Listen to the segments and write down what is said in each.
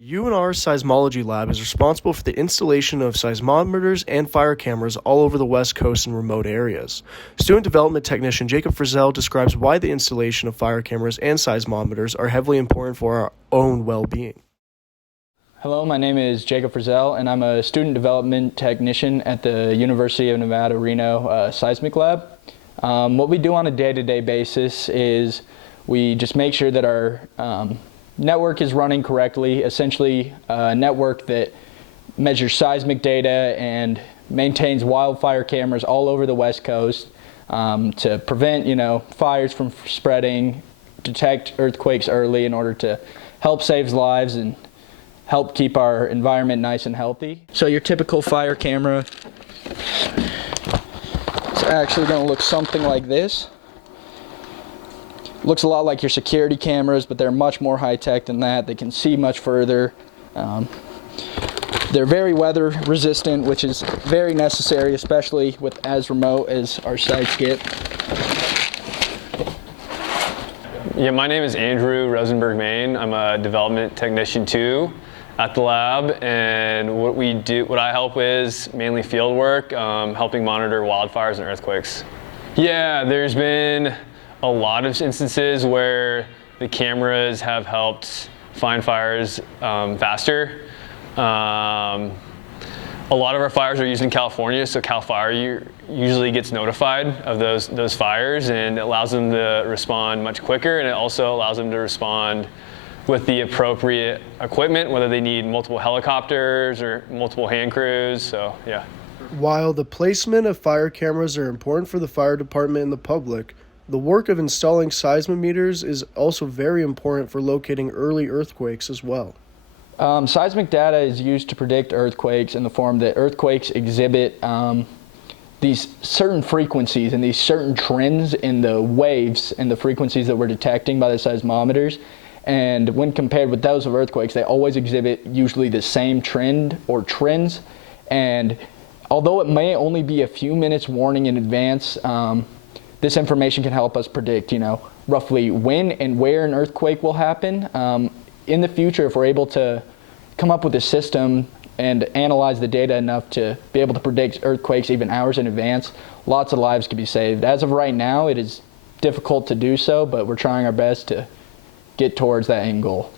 UNR Seismology Lab is responsible for the installation of seismometers and fire cameras all over the West Coast and remote areas. Student development technician Jacob Frizell describes why the installation of fire cameras and seismometers are heavily important for our own well-being. Hello, my name is Jacob Frizell, and I'm a student development technician at the University of Nevada, Reno Seismic Lab. What we do on a day-to-day basis is we just make sure that our network is running correctly, essentially a network that measures seismic data and maintains wildfire cameras all over the West Coast to prevent, fires from spreading, detect earthquakes early in order to help save lives and help keep our environment nice and healthy. So your typical fire camera is actually going to look something like this. Looks a lot like your security cameras, but they're much more high-tech than that. They can see much further. They're very weather resistant, which is very necessary, especially with as remote as our sites get. Yeah, my name is Andrew Rosenburg, Maine. I'm a development technician too at the lab, and what I help with is mainly field work, helping monitor wildfires and earthquakes. Yeah, there's been a lot of instances where the cameras have helped find fires faster. A lot of our fires are used in California, so Cal Fire usually gets notified of those fires, and it allows them to respond much quicker, and it also allows them to respond with the appropriate equipment, whether they need multiple helicopters or multiple hand crews, so yeah. While the placement of fire cameras are important for the fire department and the public, the work of installing seismometers is also very important for locating early earthquakes as well. Seismic data is used to predict earthquakes in the form that earthquakes exhibit these certain frequencies and these certain trends in the waves and the frequencies that we're detecting by the seismometers. And when compared with those of earthquakes, they always exhibit usually the same trend or trends. And although it may only be a few minutes warning in advance, this information can help us predict, roughly when and where an earthquake will happen. In the future, if we're able to come up with a system and analyze the data enough to be able to predict earthquakes even hours in advance, lots of lives could be saved. As of right now, it is difficult to do so, but we're trying our best to get towards that end goal.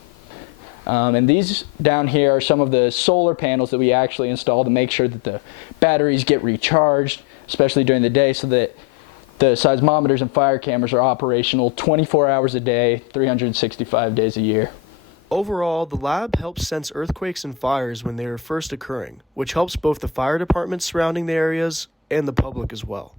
And these down here are some of the solar panels that we actually install to make sure that the batteries get recharged, especially during the day, so that the seismometers and fire cameras are operational 24 hours a day, 365 days a year. Overall, the lab helps sense earthquakes and fires when they are first occurring, which helps both the fire departments surrounding the areas and the public as well.